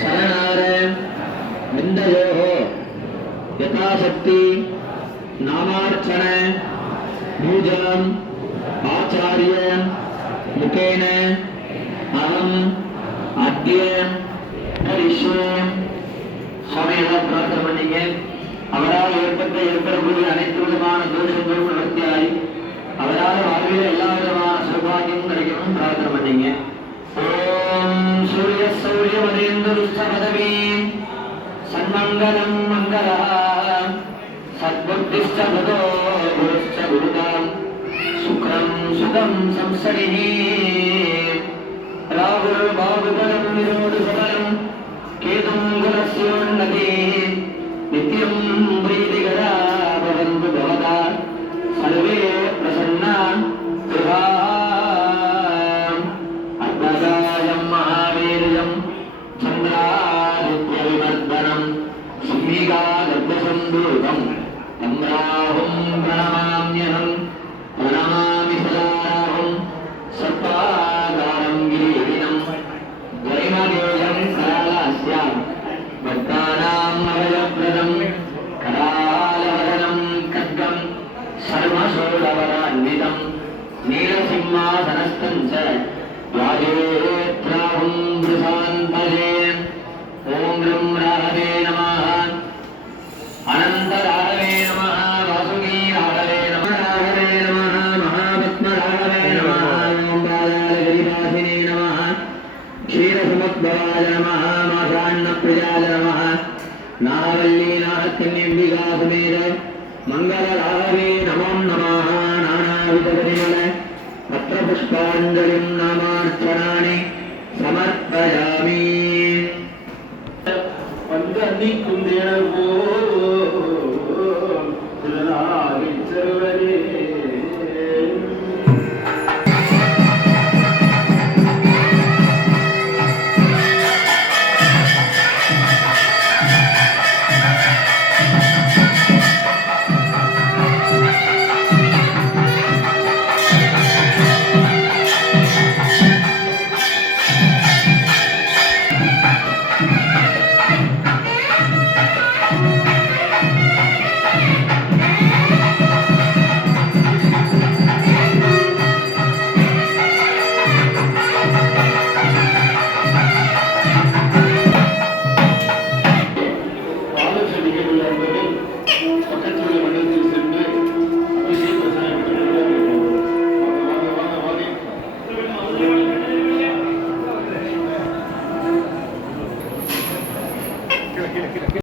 शरणार विन्दयोः यथाशक्ति नामार्चन पूजाम् आचार्य मुखेन अहम् अद्य करिष्ये சுவாமி எல்லாம் பிரார்த்தனை பண்ணீங்க அவரால் ஏற்பட்ட ஏற்படக்கூடிய அனைத்து விதமான தோஷங்களும் സൗര്യമുദേന്ദുരുസ്ഥപദവേ സദ്ബുദ്ധിശ്ച സുഖം സംസരിഹി. നിത്യം പ്രീതികരാ ஸ்ரீகா கர்ப்பசந்தூரம் நம்ராஹம் பிரணமாம்யகம் பிரணமாமி சதாராஹம் சர்ப்பாகாரம் கிரீவினம் துரைமதேயம் கலாலாஸ்யாம் பக்தானாம் ஓம் ரம் ക്ഷീരസമുദ്ഭവായ നമ മാസാണ്ണപ്രിയായ നമ നാഗവല്ലീനാഹത്തന്യംബികാസുമേര മംഗളരാഗവേ നമോ നമഃ നാനാവിധപരിമള പത്രപുഷ്പാഞ്ജലിം നാമാർച്ചനാണി സമർപ്പയാമി പന്തനിക്ക